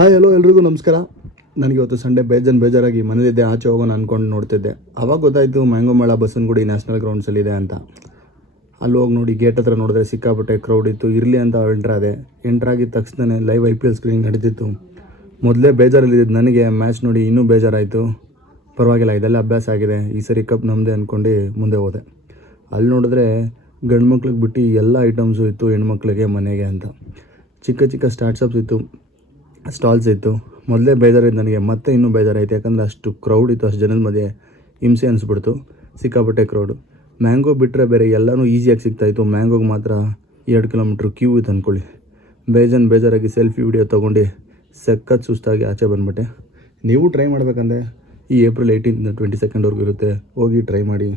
Hi hello ಎಲ್ರಿಗೂ ನಮಸ್ಕಾರ. ನನಗಿವತ್ತು Sunday ಬೇಜಾರಾಗಿ ಮನೇಲಿದ್ದೆ, ಆಚೆ ಹೋಗೋಣ ಅಂದ್ಕೊಂಡು ನೋಡ್ತಿದ್ದೆ. ಆವಾಗ ಗೊತ್ತಾಯಿತು ಮ್ಯಾಂಗೋ ಮೇಳ ಬಸವನಗುಡಿ ನ್ಯಾಷನಲ್ ಗ್ರೌಂಡ್ಸಲ್ಲಿದೆ ಅಂತ. ಅಲ್ಲಿ ಹೋಗಿ ನೋಡಿ ಗೇಟ್ ಹತ್ರ ನೋಡಿದ್ರೆ ಸಿಕ್ಕಾಪಟ್ಟೆ ಕ್ರೌಡ್ ಇತ್ತು. ಇರಲಿ ಅಂತ ಎಂಟ್ರಾಗಿದ್ದ ತಕ್ಷಣ ಲೈವ್ IPL ಸ್ಕ್ರೀನಿಂಗ್ ನಡೀತಿತ್ತು. ಮೊದಲೇ ಬೇಜಾರಲ್ಲಿದ್ದು ನನಗೆ ಮ್ಯಾಚ್ ನೋಡಿ ಇನ್ನೂ ಬೇಜಾರಾಯಿತು. ಪರವಾಗಿಲ್ಲ, ಇದೆಲ್ಲ ಅಭ್ಯಾಸ ಆಗಿದೆ, ಈ ಸರಿ ಕಪ್ ನಮ್ಮದೇ ಅಂದ್ಕೊಂಡು ಮುಂದೆ ಹೋದೆ. ಅಲ್ಲಿ ನೋಡಿದ್ರೆ ಗಂಡು ಮಕ್ಳಿಗೆ ಬಿಟ್ಟು ಎಲ್ಲ ಐಟಮ್ಸು ಇತ್ತು, ಹೆಣ್ಮಕ್ಳಿಗೆ ಮನೆಗೆ ಅಂತ. ಚಿಕ್ಕ ಚಿಕ್ಕ ಸ್ಟಾಲ್ಸ್ ಇತ್ತು. ಮೊದಲೇ ಬೇಜಾರಿದ್ದು ನನಗೆ ಮತ್ತೆ ಇನ್ನೂ ಬೇಜಾರಾಯಿತು, ಯಾಕಂದರೆ ಅಷ್ಟು ಕ್ರೌಡ್ ಇತ್ತು. ಅಷ್ಟು ಜನದ ಮಧ್ಯೆ ಹಿಂಸೆ ಅನಿಸ್ಬಿಡ್ತು, ಸಿಕ್ಕಾಪಟ್ಟೆ ಕ್ರೌಡು. ಮ್ಯಾಂಗೋ ಬಿಟ್ಟರೆ ಬೇರೆ ಎಲ್ಲನೂ ಈಸಿಯಾಗಿ ಸಿಗ್ತಾಯಿತ್ತು, ಮ್ಯಾಂಗೋಗೆ ಮಾತ್ರ 2 ಕಿಲೋಮೀಟ್ರ್ ಕ್ಯೂ ಇತ್ತು ಅಂದ್ಕೊಳ್ಳಿ. ಬೇಜಾರಾಗಿ ಸೆಲ್ಫಿ ವಿಡಿಯೋ ತೊಗೊಂಡು ಸಖತ್ ಸುಸ್ತಾಗಿ ಆಚೆ ಬಂದುಬಿಟ್ಟೆ. ನೀವು ಟ್ರೈ ಮಾಡಬೇಕಂದ್ರೆ ಈ ಏಪ್ರಿಲ್ 18 22 ಇರುತ್ತೆ, ಹೋಗಿ ಟ್ರೈ ಮಾಡಿ.